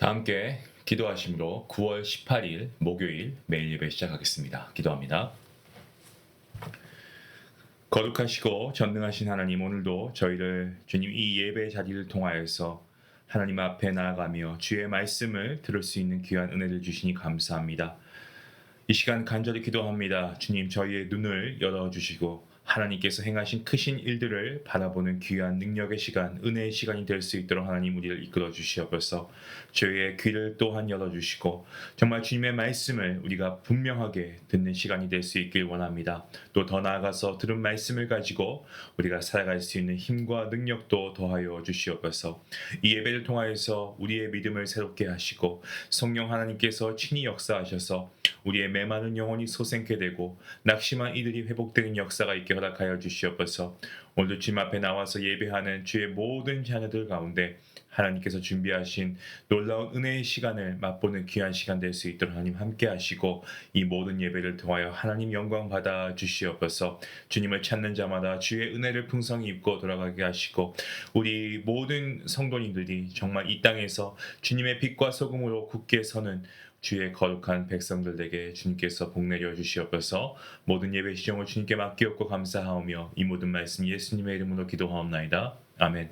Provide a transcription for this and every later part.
다 함께 기도하심으로 9월 18일 목요일 매일 예배 시작하겠습니다. 기도합니다. 거룩하시고 전능하신 하나님, 오늘도 저희를 주님 이 예배 자리를 통하여서 하나님 앞에 나아가며 주의 말씀을 들을 수 있는 귀한 은혜를 주시니 감사합니다. 이 시간 간절히 기도합니다. 주님, 저희의 눈을 열어주시고 하나님께서 행하신 크신 일들을 바라보는 귀한 능력의 시간, 은혜의 시간이 될 수 있도록 하나님 우리를 이끌어 주시옵소서. 저희의 귀를 또한 열어주시고 정말 주님의 말씀을 우리가 분명하게 듣는 시간이 될 수 있길 원합니다. 또 더 나아가서 들은 말씀을 가지고 우리가 살아갈 수 있는 힘과 능력도 더하여 주시옵소서. 이 예배를 통하여서 우리의 믿음을 새롭게 하시고 성령 하나님께서 친히 역사하셔서 우리의 메마른 영혼이 솟생케 되고 낙심한 이들이 회복되는 역사가 있게 허락하여 주시옵소서. 오늘도 주님 앞에 나와서 예배하는 주의 모든 자녀들 가운데 하나님께서 준비하신 놀라운 은혜의 시간을 맛보는 귀한 시간 될 수 있도록 하나님 함께 하시고 이 모든 예배를 통하여 하나님 영광 받아 주시옵소서. 주님을 찾는 자마다 주의 은혜를 풍성히 입고 돌아가게 하시고 우리 모든 성도님들이 정말 이 땅에서 주님의 빛과 소금으로 굳게 서는 주의 거룩한 백성들에게 주님께서 복 내려 주시옵소서. 모든 예배 시종을 주님께 맡기옵고 감사하오며 이 모든 말씀 예수님의 이름으로 기도하옵나이다. 아멘.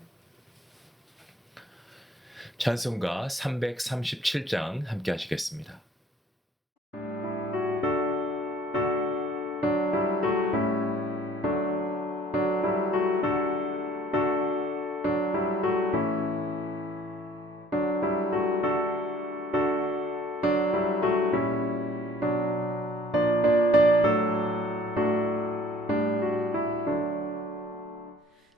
찬송가 337장 함께 하시겠습니다.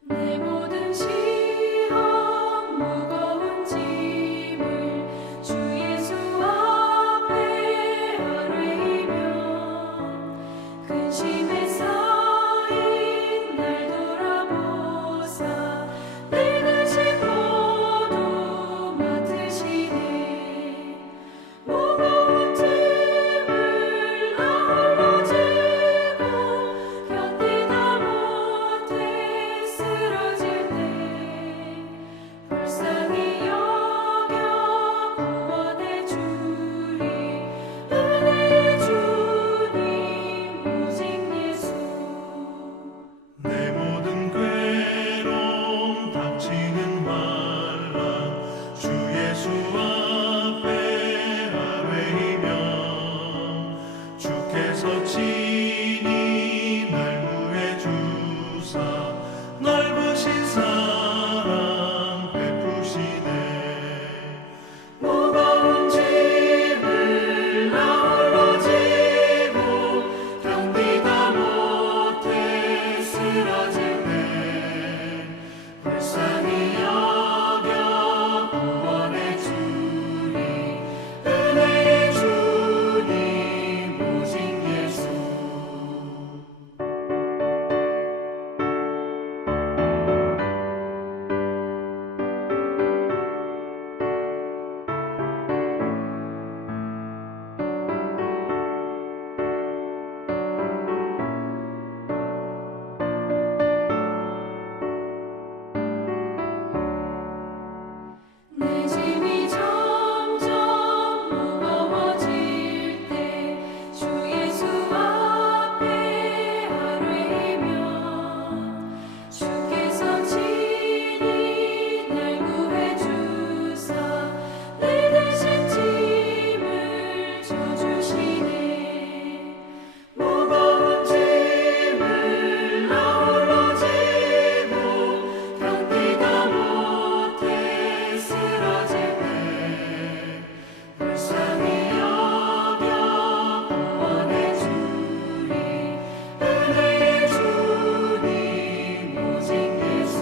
내 모든 시험 무거운 짐을 주 예수 앞에 아뢰이며 근심에 쌓인 날 돌아보사 내 근심 모두 맡으시네. 무거운 짐을 나 홀로 지고 견디다 못해 쓰러질 때 불쌍히 여겨 구원해 주리. 은혜의 주님 오직 예수. 내 모든 괴로움 닥치는 환란 주 예수 앞에 아뢰이며 주께서 친히 날 구해 주사 넓으신 사랑 베푸시네. 무거운 짐을 나 홀로 지고 견디다 못해 쓰러질 때 불쌍히 여겨 구원해 주리. 은혜의 주님 오직 예수. 내 짐이 점점 무거워질 때 주 예수 앞에 아뢰이며 주께서 친히 날 구해 주사 내 대신 짐을 져주시네. 무거운 짐을 나 홀로 지고 견디다 못해 쓰러질 때 불쌍히 여겨 구원해 주리. 은혜의 주님 오직 예수.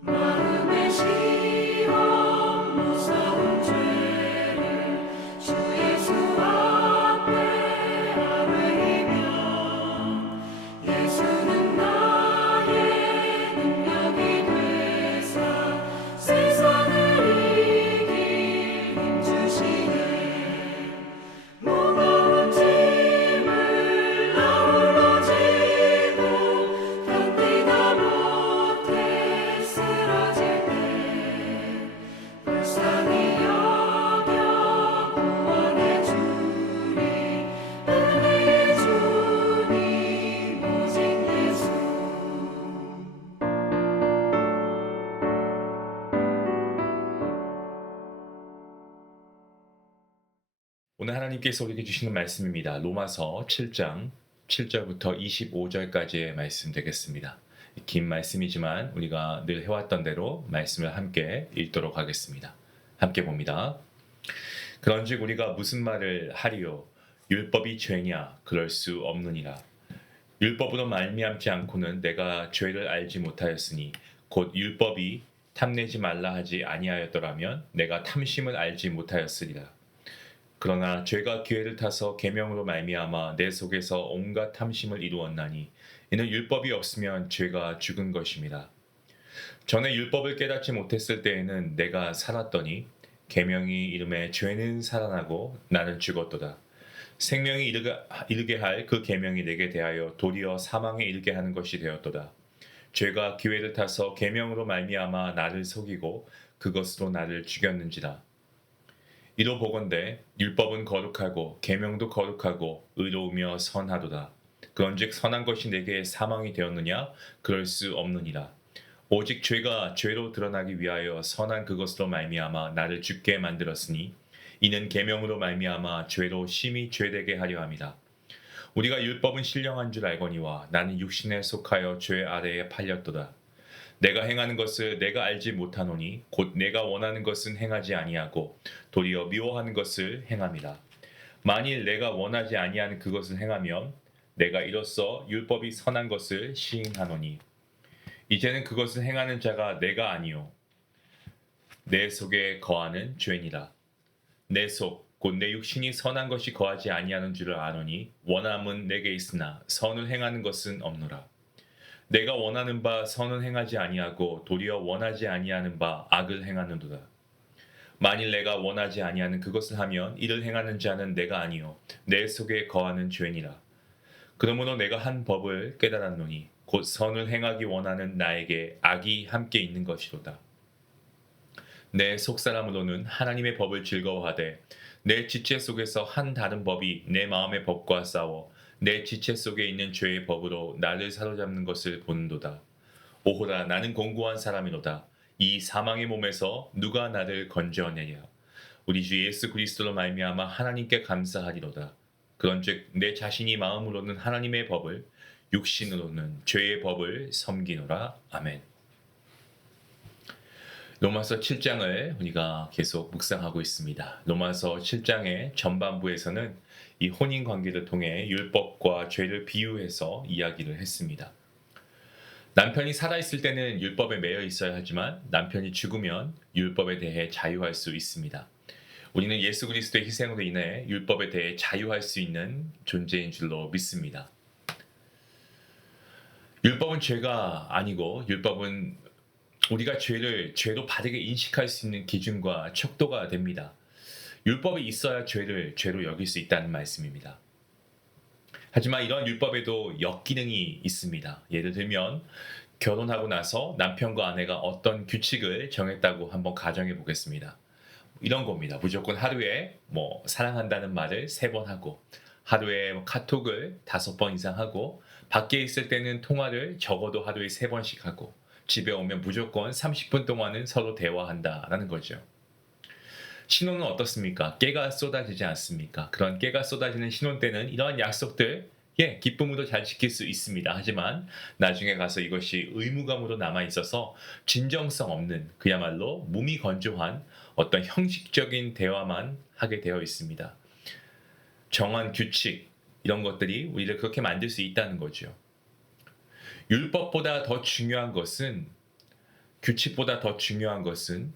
마음의 시험 무서운 죄를 주 예수 앞에 아뢰이며 예수는 나의 능력이 되사 세상을 이길 힘 주시네. 무거운 짐을 나 홀로 지고 견디다 못해 쓰러질 때 불쌍히 오늘 하나님께서 우리에게 주시는 말씀입니다. 로마서 7장 7절부터 25절까지의 말씀 되겠습니다. 긴 말씀이지만 우리가 늘 해왔던 대로 말씀을 함께 읽도록 하겠습니다. 함께 봅니다. 그런즉 우리가 무슨 말을 하리요? 율법이 죄냐? 그럴 수 없느니라. 율법으로 말미암지 않고는 내가 죄를 알지 못하였으니 곧 율법이 탐내지 말라 하지 아니하였더라면 내가 탐심을 알지 못하였으리라. 그러나 죄가 기회를 타서 계명으로 말미암아 내 속에서 온갖 탐심을 이루었나니 이는 율법이 없으면 죄가 죽은 것입니다. 전에 율법을 깨닫지 못했을 때에는 내가 살았더니 계명이 이름에 죄는 살아나고 나는 죽었도다. 생명이 이르게 할 그 계명이 내게 대하여 도리어 사망에 이르게 하는 것이 되었도다. 죄가 기회를 타서 계명으로 말미암아 나를 속이고 그것으로 나를 죽였는지라. 이로 보건대 율법은 거룩하고 계명도 거룩하고 의로우며 선하도다. 그런즉 선한 것이 내게 사망이 되었느냐? 그럴 수 없느니라. 오직 죄가 죄로 드러나기 위하여 선한 그것으로 말미암아 나를 죽게 만들었으니 이는 계명으로 말미암아 죄로 심히 죄되게 하려 함이라. 우리가 율법은 신령한 줄 알거니와 나는 육신에 속하여 죄 아래에 팔렸도다. 내가 행하는 것을 내가 알지 못하노니 곧 내가 원하는 것은 행하지 아니하고 도리어 미워하는 것을 행함이라. 만일 내가 원하지 아니하는 그것을 행하면 내가 이로써 율법이 선한 것을 시인하노니 이제는 그것을 행하는 자가 내가 아니요 내 속에 거하는 죄니라. 내 속 곧 내 육신이 선한 것이 거하지 아니하는 줄을 아노니 원함은 내게 있으나 선을 행하는 것은 없노라. 내가 원하는 바 선은 행하지 아니하고 도리어 원하지 아니하는 바 악을 행하는도다. 만일 내가 원하지 아니하는 그것을 하면 이를 행하는 자는 내가 아니요 내 속에 거하는 죄니라. 그러므로 내가 한 법을 깨달았노니 곧 선을 행하기 원하는 나에게 악이 함께 있는 것이로다. 내 속사람으로는 하나님의 법을 즐거워하되 내 지체 속에서 한 다른 법이 내 마음의 법과 싸워 내 지체 속에 있는 죄의 법으로 나를 사로잡는 것을 보는도다. 오호라 나는 공고한 사람이로다. 이 사망의 몸에서 누가 나를 건져내랴. 우리 주 예수 그리스도로 말미암아 하나님께 감사하리로다. 그런즉 내 자신이 마음으로는 하나님의 법을 육신으로는 죄의 법을 섬기노라. 아멘. 로마서 7장을 우리가 계속 묵상하고 있습니다. 로마서 7장의 전반부에서는 이 혼인 관계를 통해 율법과 죄를 비유해서 이야기를 했습니다. 남편이 살아있을 때는 율법에 매여 있어야 하지만 남편이 죽으면 율법에 대해 자유할 수 있습니다. 우리는 예수 그리스도의 희생으로 인해 율법에 대해 자유할 수 있는 존재인 줄로 믿습니다. 율법은 죄가 아니고 율법은 우리가 죄를 죄로 바르게 인식할 수 있는 기준과 척도가 됩니다. 율법이 있어야 죄를 죄로 여길 수 있다는 말씀입니다. 하지만 이런 율법에도 역기능이 있습니다. 예를 들면 결혼하고 나서 남편과 아내가 어떤 규칙을 정했다고 한번 가정해 보겠습니다. 이런 겁니다. 무조건 하루에 사랑한다는 말을 3번 하고 하루에 카톡을 5번 이상 하고 밖에 있을 때는 통화를 적어도 하루에 3번씩 하고 집에 오면 무조건 30분 동안은 서로 대화한다라는 거죠. 신혼은 어떻습니까? 깨가 쏟아지지 않습니까? 그런 깨가 쏟아지는 신혼 때는 이러한 약속들 기쁨으로 잘 지킬 수 있습니다. 하지만 나중에 가서 이것이 의무감으로 남아있어서 진정성 없는 그야말로 무미건조한 어떤 형식적인 대화만 하게 되어 있습니다. 정한 규칙 이런 것들이 우리를 그렇게 만들 수 있다는 거죠. 율법보다 더 중요한 것은 규칙보다 더 중요한 것은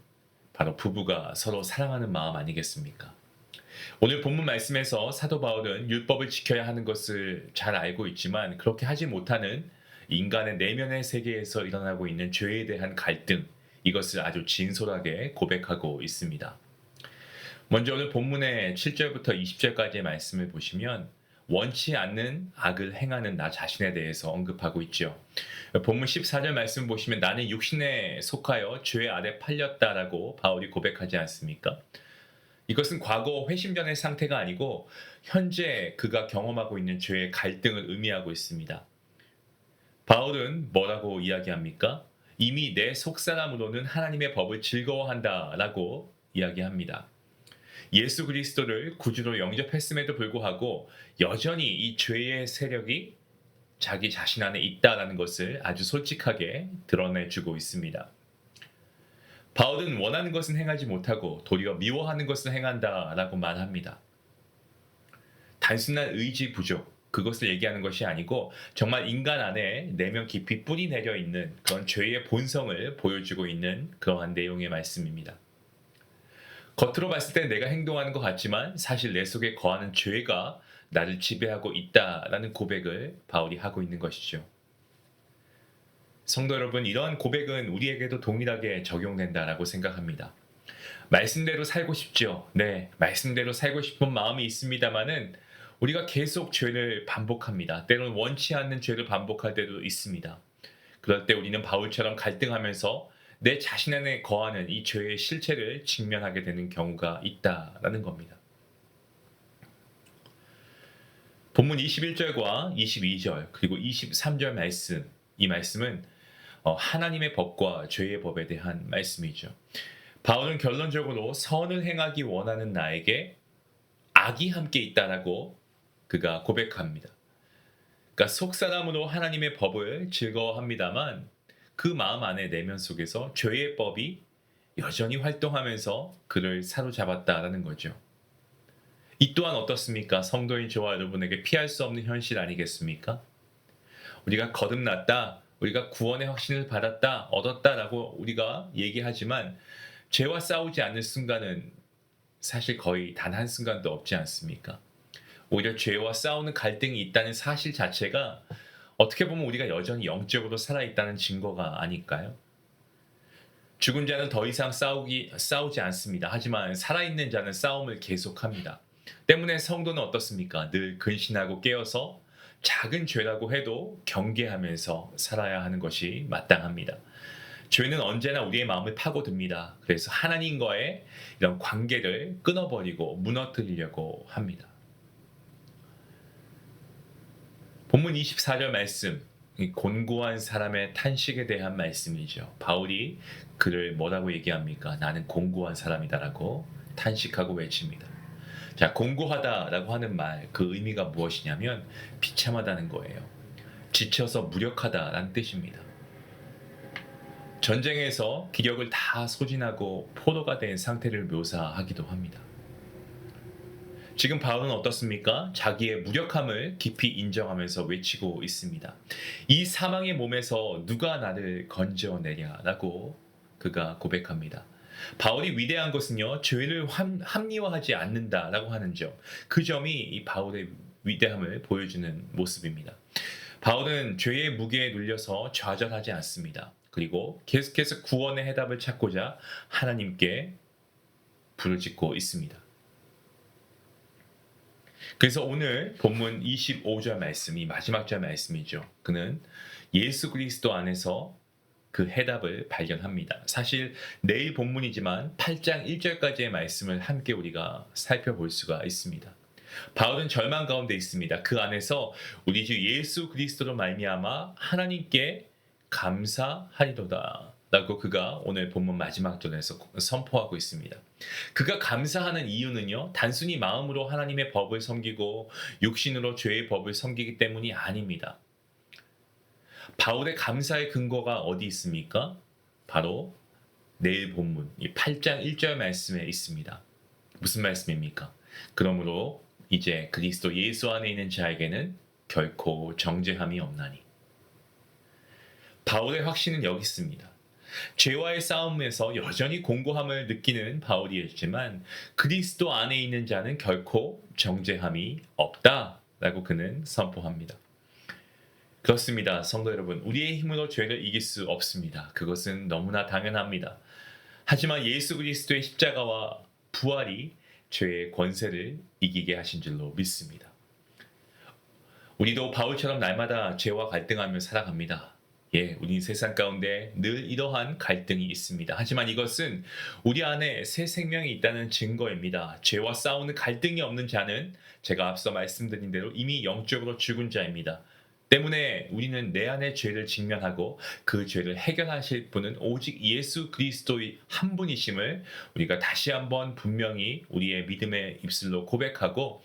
바로 부부가 서로 사랑하는 마음 아니겠습니까? 오늘 본문 말씀에서 사도 바울은 율법을 지켜야 하는 것을 잘 알고 있지만 그렇게 하지 못하는 인간의 내면의 세계에서 일어나고 있는 죄에 대한 갈등 이것을 아주 진솔하게 고백하고 있습니다. 먼저 오늘 본문의 7절부터 20절까지의 말씀을 보시면 원치 않는 악을 행하는 나 자신에 대해서 언급하고 있죠. 본문 14절 말씀 보시면 나는 육신에 속하여 죄 아래 팔렸다라고 바울이 고백하지 않습니까? 이것은 과거 회심 전의 상태가 아니고 현재 그가 경험하고 있는 죄의 갈등을 의미하고 있습니다. 바울은 뭐라고 이야기합니까? 이미 내 속사람으로는 하나님의 법을 즐거워한다라고 이야기합니다. 예수 그리스도를 구주로 영접했음에도 불구하고 여전히 이 죄의 세력이 자기 자신 안에 있다라는 것을 아주 솔직하게 드러내주고 있습니다. 바울은 원하는 것은 행하지 못하고 도리어 미워하는 것을 행한다라고 말합니다. 단순한 의지 부족, 그것을 얘기하는 것이 아니고 정말 인간 안에 내면 깊이 뿌리 내려 있는 그런 죄의 본성을 보여주고 있는 그러한 내용의 말씀입니다. 겉으로 봤을 때 내가 행동하는 것 같지만 사실 내 속에 거하는 죄가 나를 지배하고 있다라는 고백을 바울이 하고 있는 것이죠. 성도 여러분, 이러한 고백은 우리에게도 동일하게 적용된다라고 생각합니다. 말씀대로 살고 싶죠. 네, 말씀대로 살고 싶은 마음이 있습니다만은 우리가 계속 죄를 반복합니다. 때로는 원치 않는 죄를 반복할 때도 있습니다. 그럴 때 우리는 바울처럼 갈등하면서 내 자신 안에 거하는 이 죄의 실체를 직면하게 되는 경우가 있다라는 겁니다. 본문 21절과 22절 그리고 23절 말씀, 이 말씀은 하나님의 법과 죄의 법에 대한 말씀이죠. 바울은 결론적으로 선을 행하기 원하는 나에게 악이 함께 있다라고 그가 고백합니다. 그러니까 속사람으로 하나님의 법을 즐거워합니다만 그 마음 안에 내면 속에서 죄의 법이 여전히 활동하면서 그를 사로잡았다라는 거죠. 이 또한 어떻습니까? 성도인 저와 여러분에게 피할 수 없는 현실 아니겠습니까? 우리가 거듭났다, 우리가 구원의 확신을 받았다, 얻었다라고 우리가 얘기하지만 죄와 싸우지 않는 순간은 사실 거의 단 한순간도 없지 않습니까? 오히려 죄와 싸우는 갈등이 있다는 사실 자체가 어떻게 보면 우리가 여전히 영적으로 살아있다는 증거가 아닐까요? 죽은 자는 더 이상 싸우지 않습니다. 하지만 살아있는 자는 싸움을 계속합니다. 때문에 성도는 어떻습니까? 늘 근신하고 깨어서 작은 죄라고 해도 경계하면서 살아야 하는 것이 마땅합니다. 죄는 언제나 우리의 마음을 파고듭니다. 그래서 하나님과의 이런 관계를 끊어버리고 무너뜨리려고 합니다. 본문 24절 말씀, 이 곤고한 사람의 탄식에 대한 말씀이죠. 바울이 그를 뭐라고 얘기합니까? 나는 곤고한 사람이다라고 탄식하고 외칩니다. 자, 곤고하다라고 하는 말, 그 의미가 무엇이냐면 비참하다는 거예요. 지쳐서 무력하다라는 뜻입니다. 전쟁에서 기력을 다 소진하고 포로가 된 상태를 묘사하기도 합니다. 지금 바울은 어떻습니까? 자기의 무력함을 깊이 인정하면서 외치고 있습니다. 이 사망의 몸에서 누가 나를 건져내랴라고 그가 고백합니다. 바울이 위대한 것은요, 죄를 합리화하지 않는다라고 하는 점, 그 점이 이 바울의 위대함을 보여주는 모습입니다. 바울은 죄의 무게에 눌려서 좌절하지 않습니다. 그리고 계속해서 구원의 해답을 찾고자 하나님께 부르짖고 있습니다. 그래서 오늘 본문 25절 말씀이 마지막 절 말씀이죠. 그는 예수 그리스도 안에서 그 해답을 발견합니다. 사실 내일 본문이지만 8장 1절까지의 말씀을 함께 우리가 살펴볼 수가 있습니다. 바울은 절망 가운데 있습니다. 그 안에서 우리 주 예수 그리스도로 말미암아 하나님께 감사하리로다 라고 그가 오늘 본문 마지막 절에서 선포하고 있습니다. 그가 감사하는 이유는요, 단순히 마음으로 하나님의 법을 섬기고 육신으로 죄의 법을 섬기기 때문이 아닙니다. 바울의 감사의 근거가 어디 있습니까? 바로 내일 본문 이 8장 1절 말씀에 있습니다. 무슨 말씀입니까? 그러므로 이제 그리스도 예수 안에 있는 자에게는 결코 정죄함이 없나니. 바울의 확신은 여기 있습니다. 죄와의 싸움에서 여전히 공고함을 느끼는 바울이었지만 그리스도 안에 있는 자는 결코 정죄함이 없다라고 그는 선포합니다. 그렇습니다. 성도 여러분, 우리의 힘으로 죄를 이길 수 없습니다. 그것은 너무나 당연합니다. 하지만 예수 그리스도의 십자가와 부활이 죄의 권세를 이기게 하신 줄로 믿습니다. 우리도 바울처럼 날마다 죄와 갈등하며 살아갑니다. 우리 세상 가운데 늘 이러한 갈등이 있습니다. 하지만 이것은 우리 안에 새 생명이 있다는 증거입니다. 죄와 싸우는 갈등이 없는 자는 제가 앞서 말씀드린 대로 이미 영적으로 죽은 자입니다. 때문에 우리는 내 안의 죄를 직면하고 그 죄를 해결하실 분은 오직 예수 그리스도의 한 분이심을 우리가 다시 한번 분명히 우리의 믿음의 입술로 고백하고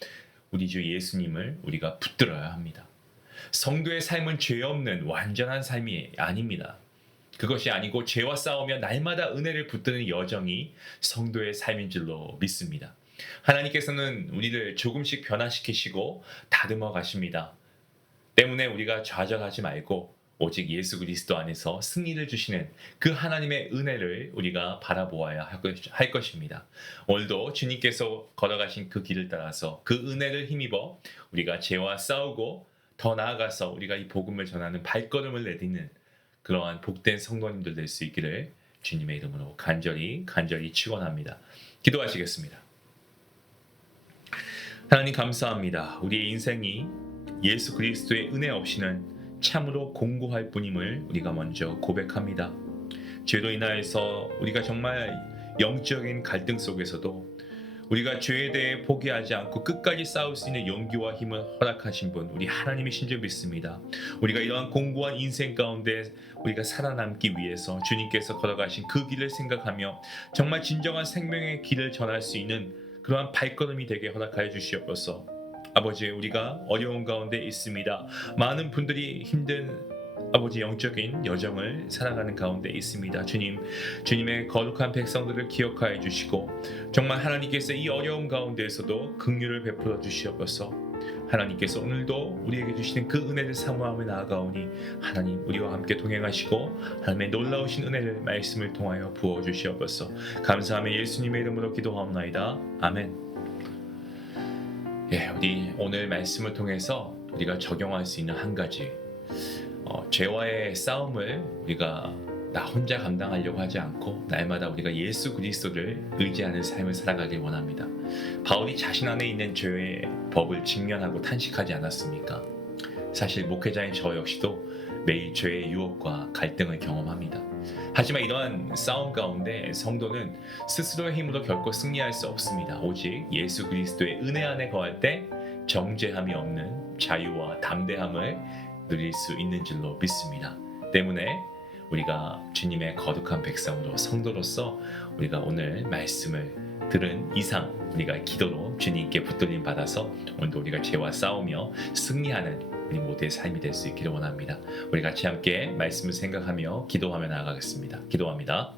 우리 주 예수님을 우리가 붙들어야 합니다. 성도의 삶은 죄 없는 완전한 삶이 아닙니다. 그것이 아니고 죄와 싸우며 날마다 은혜를 붙드는 여정이 성도의 삶인 줄로 믿습니다. 하나님께서는 우리를 조금씩 변화시키시고 다듬어 가십니다. 때문에 우리가 좌절하지 말고 오직 예수 그리스도 안에서 승리를 주시는 그 하나님의 은혜를 우리가 바라보아야 할 것입니다. 오늘도 주님께서 걸어가신 그 길을 따라서 그 은혜를 힘입어 우리가 죄와 싸우고 더 나아가서 우리가 이 복음을 전하는 발걸음을 내딛는 그러한 복된 성도님들 될 수 있기를 주님의 이름으로 간절히 축원합니다. 기도하시겠습니다. 하나님 감사합니다. 우리의 인생이 예수 그리스도의 은혜 없이는 참으로 공고할 뿐임을 우리가 먼저 고백합니다. 죄로 인하여서 우리가 정말 영적인 갈등 속에서도 우리가 죄에 대해 포기하지 않고 끝까지 싸울 수 있는 용기와 힘을 허락하신 분 우리 하나님이신 줄 믿습니다. 우리가 이러한 공고한 인생 가운데 우리가 살아남기 위해서 주님께서 걸어가신 그 길을 생각하며 정말 진정한 생명의 길을 전할 수 있는 그러한 발걸음이 되게 허락하여 주시옵소서. 아버지, 우리가 어려운 가운데 있습니다. 많은 분들이 힘든 아버지 영적인 여정을 살아가는 가운데 있습니다. 주님의 거룩한 백성들을 기억하여 주시고 정말 하나님께서 이 어려움 가운데에서도 긍휼을 베풀어 주시옵소서. 하나님께서 오늘도 우리에게 주시는 그 은혜를 사모하며 나아가오니 하나님 우리와 함께 동행하시고 하나님의 놀라우신 은혜를 말씀을 통하여 부어 주시옵소서. 감사하며 예수님의 이름으로 기도하옵나이다. 아멘. 우리 오늘 말씀을 통해서 우리가 적용할 수 있는 한 가지 죄와의 싸움을 우리가 나 혼자 감당하려고 하지 않고 날마다 우리가 예수 그리스도를 의지하는 삶을 살아가길 원합니다. 바울이 자신 안에 있는 죄의 법을 직면하고 탄식하지 않았습니까? 사실 목회자인 저 역시도 매일 죄의 유혹과 갈등을 경험합니다. 하지만 이러한 싸움 가운데 성도는 스스로의 힘으로 결코 승리할 수 없습니다. 오직 예수 그리스도의 은혜 안에 거할 때 정죄함이 없는 자유와 담대함을 누릴 수 있는 줄로 믿습니다. 때문에 우리가 주님의 거룩한 백성으로 성도로서 우리가 오늘 말씀을 들은 이상 우리가 기도로 주님께 붙들림 받아서 오늘도 우리가 죄와 싸우며 승리하는 우리 모두의 삶이 될 수 있기를 원합니다. 우리 같이 함께 말씀을 생각하며 기도하며 나아가겠습니다. 기도합니다.